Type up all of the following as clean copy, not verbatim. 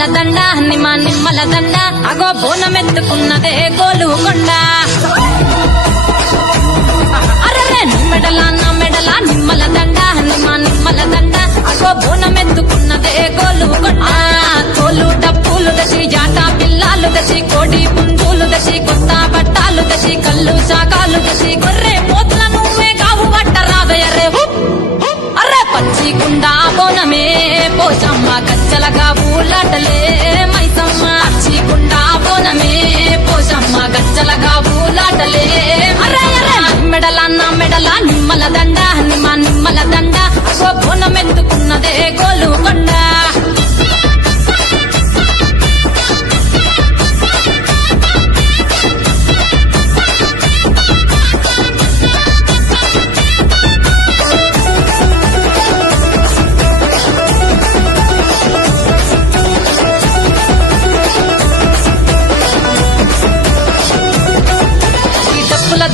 నిమ్మల దండ నిమ్మల దండ అగో బోనమెత్తుకున్నదే గోలుకొండ అరే మెడల నా మెడల నిమ్మల దండ నిమ్మల దండ అగో బోనమెత్తుకున్నదే గోలుకొండ తోలు డప్పులు దశి జాట పిల్లాలు దశి కోడి పుంజులు దశి కొత్త బట్టాలు దశి కళ్ళు శాకాలు దశి గొర్రె పోతుల నువ్వే కావు పట్ట రావయ్యరే అరే పచ్చి గుండా బోనమే పోచమ్మ గజ్జలగా ఊలాటలే మైసమ్మ పచ్చి గుండా బోనమే పోచమ్మ గజ్జలగా ఊలాటలే అరే అరే మెడల నా మెడల నిమ్మల దండ నిమ్మల దండ అగో బోనమెత్తుకున్నదే గోలుకొండ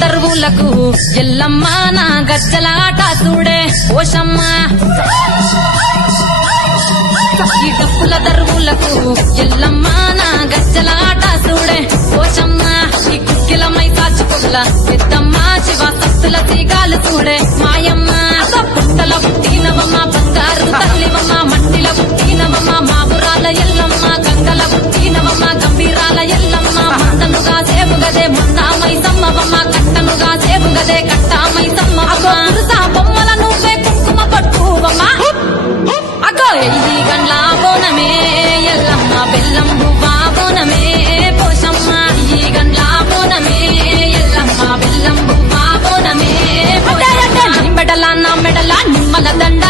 దరువులకు ఎల్లమ్మ నా గజ్జల ఆట చూడే ఓషమ్మ ఈ డప్పుల దరువులకు ఎల్లమ్మ నా గజ్జల ఆట చూడే ఓషమ్మ ఈ కుక్కిల మై సాచుకుల పెద్దమ్మ శివ సత్తుల తీగాలు చూడే మాయమ్మ పుట్టల పుట్టినవమ్మ బంగారు తల్లివమ్మ మట్టిల పుట్టినవమ్మ మాపురాల ఎల్లమ్మ గంగల పుట్టినవమ్మ గంభీరాల ఎల్లమ్మ మందనుగా సేపుగదే మొన్నామై సమ్మవమ్మ కట్టనుగా సేపుగదే కట్టామై సమ్మవమ్మ బొమ్మల నువ్వే కుంకుమ పట్టువమ్మ అగో ఎల్లి గండ్ల బోనమే ఎల్లమ్మ బెల్లం బువ్వా బోనమే పోషమ్మ ఈ గండ్ల బోనమే ఎల్లమ్మ బెల్లం బువ్వా బోనమే మెడల నా మెడల నిమ్మల దండ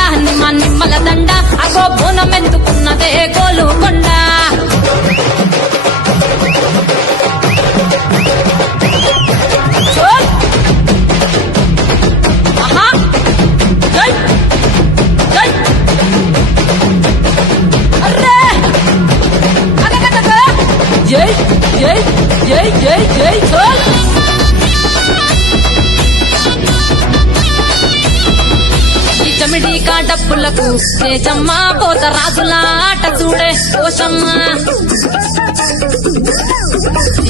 నిమ్మల దండ అగో బోనమెత్తుకున్నదే గోలుకొండ జై జై జై జై జై చోల్ ఈ చమిడి డప్పులకు తేజమ్మ పోత రాజుల ఆట చూడే ఓషమ్మ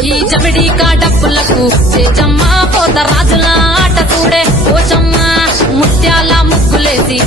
ఈ చమిడి డప్పులకు తేజమ్మ పోత రాజుల ఆట చూడే ఓషమ్మ ముత్యాల ముగ్గులేసి